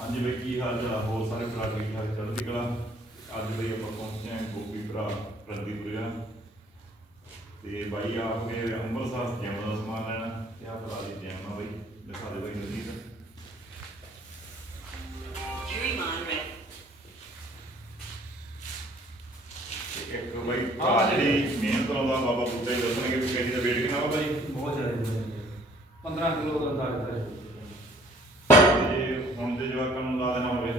ਹਾਂਜੀ ਬਈ ਕੀ ਹਾਲ ਚਾਲ? ਹੋਰ ਸਾਰੇ ਭਰਾ ਠੀਕ ਠਾਕ ਚੜ੍ਹਦੀ ਕਲਾ? ਅੱਜ ਬਈ ਆਪਾਂ ਪਹੁੰਚੇ ਹਾਂ ਗੋਪੀ ਭਰਾ ਰੰਦੀਪੁਰਾ ਤੇ ਬਾਈ ਆ ਕੇ ਅੰਮ੍ਰਿਤਸਰ ਜਿਮ ਦਾ ਸਮਾਨ ਲੈਣਾ ਤੇ ਆ ਭਰਾ ਦੀ ਜਿਮ ਆ ਬਈ ਦਿਖਾ ਦੇ ਬਈ ਇੱਕ ਭਰਾ ਜਿਹੜੀ ਮਿਹਨਤ ਲਾਉਂਦਾ ਬਾਬਾ ਬੁੱਢੇ ਦੱਸਣਗੇ ਵੀ ਕਿਹੜੀ ਦਾ weight ਕਿੰਨਾ ਵਾ ਬਾਈ? ਬਹੁਤ ਜ਼ਿਆਦਾ 15 ਕਿਲੋ ਦਾ ਅੰਦਾਜ਼ਾ ਹੈ। ਦੇ ਜਵਾਕਾਂ ਨੂੰ ਲਾ ਦੇਣਾ ਹੋਵੇ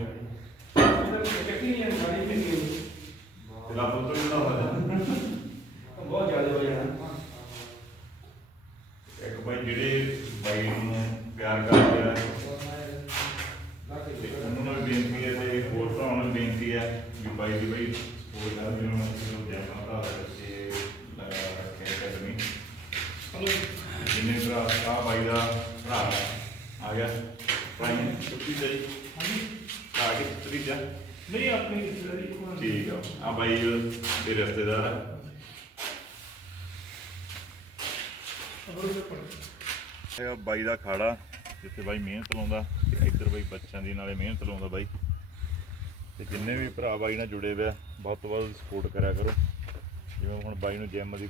ਤੇ ਲਾ ਹੋ ਜਾਣਾ ਬਹੁਤ ਜ਼ਿਆਦਾ ਹੋ ਜਾਣਾ। ਇੱਕ ਬਾਈ ਜਿਹੜੇ ਬਾਈ ਨੂੰ ਪਿਆਰ ਕਰਦੇ ਆ ਤੇ ਉਹਨਾਂ ਨੂੰ ਵੀ ਬੇਨਤੀ ਹੈ ਤੇ ਹੋਰ ਭਰਾਵਾਂ ਨੂੰ ਵੀ ਬੇਨਤੀ ਹੈ ਵੀ ਬਾਈ ਦੀ ਬਾਈ ਹੋਰ ਨਾਲ ਜਿਹਨੂੰ ਜਿਹਨੂੰ ਜਾਣਾ ਭਰਾ ਦੇ ਬੱਚੇ ਲਗਾ ਰੱਖੇ ਅਕੈਡਮੀ ਜਿੰਨੇ ਭਰਾ ਆ ਬਾਈ ਦਾ ਭਰਾ ਆ ਗਿਆ। ਭਾਈ ਛੁੱਟੀ ਤੇ ਆ ਕੇ ਛੁੱਟੀ ਜਾ। ਨਹੀਂ ਆਪਣੀ ਰਿਸ਼ਤੇਦਾਰੀ ਕੋਲ ਠੀਕ ਆ। ਆ ਬਾਈ ਦੇ ਰਿਸ਼ਤੇਦਾਰ ਆ। ਬਾਈ ਦਾ ਖਾੜਾ ਜਿੱਥੇ ਬਾਈ ਮਿਹਨਤ ਲਾਉਂਦਾ ਤੇ ਇੱਧਰ ਬਾਈ ਬੱਚਿਆਂ ਦੀ ਨਾਲੇ ਮਿਹਨਤ ਲਾਉਂਦਾ ਬਾਈ। ਤੇ ਜਿੰਨੇ ਵੀ ਭਰਾ ਬਾਈ ਨਾਲ ਜੁੜੇ ਹੋਏ ਆ ਵੱਧ ਤੋਂ ਵੱਧ ਸਪੋਰਟ ਕਰਿਆ ਕਰੋ। ਜਿਵੇਂ ਹੁਣ ਬਾਈ ਨੂੰ ਜਿਮ ਦੀ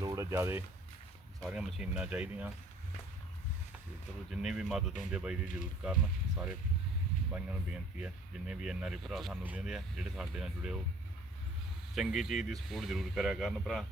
ਲੋੜ ਹੈ ਜ਼ਿਆਦੇ ਸਾਰੀਆਂ ਮਸ਼ੀਨਾਂ ਚਾਹੀਦੀਆਂ। ਤੇ ਚਲੋ, ਜਿੰਨੇ ਵੀ ਮਦਦ ਹੁੰਦੀ ਹੈ ਬਾਈ ਦੀ ਜ਼ਰੂਰ ਕਰਨ। ਸਾਰੇ ਬਾਈਆਂ ਨੂੰ ਬੇਨਤੀ ਹੈ ਜਿੰਨੇ ਵੀ ਐਨਆਰਆਈ ਭਰਾ ਸਾਨੂੰ ਦਿੰਦੇ ਆ, ਜਿਹੜੇ ਸਾਡੇ ਨਾਲ ਜੁੜੇ ਉਹ ਚੰਗੀ ਚੀਜ਼ ਦੀ ਸਪੋਰਟ ਜ਼ਰੂਰ ਕਰਿਆ ਕਰਨ ਭਰਾ।